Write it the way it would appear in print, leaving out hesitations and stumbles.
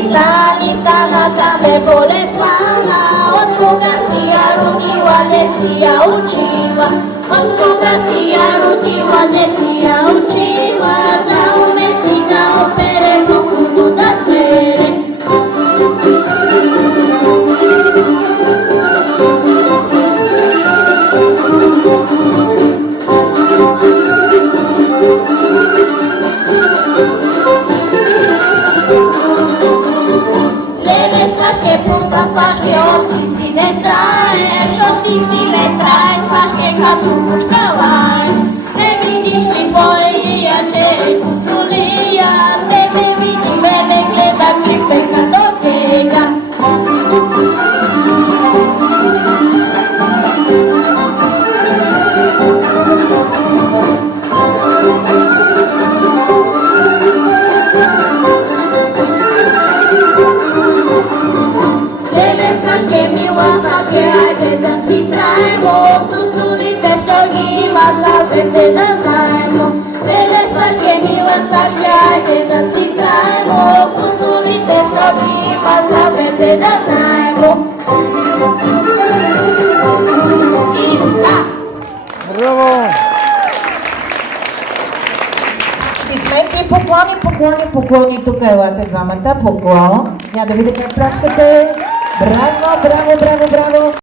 Stani, stanata me bole slana, od koga si ja rodila, ne si ja učila, od koga si ja rodila, ne si ja učila, da umesi da opere pokudu da zbere. Svaške pusta, svaške od ti si ne traješ, od ti si ne traješ, svaške kad tučka laješ. Ne vidiš li tvoje jače pusulija, tebe vidi, mene gleda kripeka do tega. Svaške mila, svaške, ajde da si trajemo, tu su lite što gi ima, savete da znajemo. Lele, svaške mila, svaške, ajde da si trajemo, tu su lite što gi ima, savete da znajemo. I da! Браво! Аплодисменти, поклони, тука елате двамата, поклон. Я да видя как праскате. Браво, браво, браво, браво!